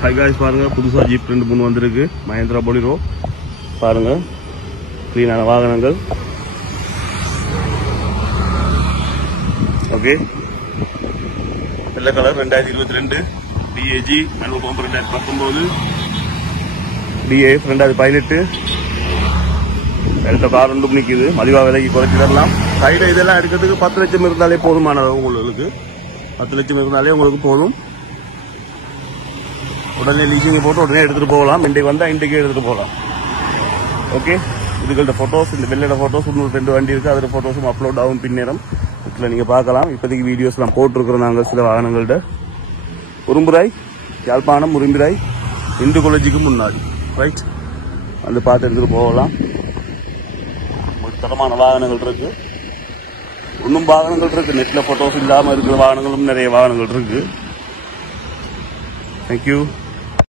Hi guys, பாருங்க புதுசா jeep 2-3 வந்திருக்கு. மஹேந்திரா பொலிரோ பாருங்க, கிளீனான வாகனங்கள். ஓகே, வெள்ளை colour 2022 DAG manual pump 2019 DAF 2018 எடுத்த கார் ஒன்றும் நிற்குது. மதிவா விலைக்கு குறைச்சி தரலாம். சைடு இதெல்லாம் எடுக்கிறதுக்கு 10 லட்சம் இருந்தாலே போதுமானது. உங்களுக்கு 10 லட்சம் இருந்தாலே உங்களுக்கு போதும். உடனே லீசிங் போட்டு உடனே எடுத்துட்டு போகலாம். இன்றைக்கு வந்தால் இன்றைக்கே எடுத்துட்டு போகலாம். ஓகே, இதுகளோட ஃபோட்டோஸ், இந்த வெள்ளோட ஃபோட்டோஸ் இன்னொரு 2 வண்டி இருக்குது. அதில் ஃபோட்டோஸும் அப்லோட் ஆகும் பின்னேரம். இதில் நீங்கள் பார்க்கலாம். இப்போதைக்கு வீடியோஸ்லாம் போட்டிருக்கிறோம் நாங்கள் சில வாகனங்கள்ட. உரும்புராய், யாழ்ப்பாணம் உரும்பிராய் இந்து காலேஜுக்கு முன்னாடி ரைட் வந்து பார்த்து எடுத்துகிட்டு போகலாம். தரமான வாகனங்கள் இருக்கு. இன்னும் வாகனங்கள் இருக்கு. நெட்டில் ஃபோட்டோஸ் இல்லாமல் இருக்கிற வாகனங்களும் நிறைய வாகனங்கள் இருக்கு. தேங்க்யூ.